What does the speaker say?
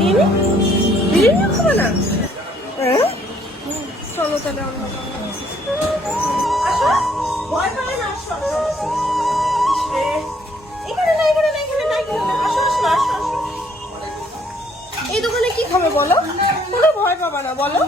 বিরিয়ানি বিরিয়ানিও খাবে না? হ্যাঁ চলো তাহলে আমরা আসো, ভয় পাবে না, আসো আসো। এখানে না এখানে না এখানে না এখানে না, আসো আসো আসো আসো। এই দোকানে কি খাবে বলো? কোনো ভয় পাবা না বলো।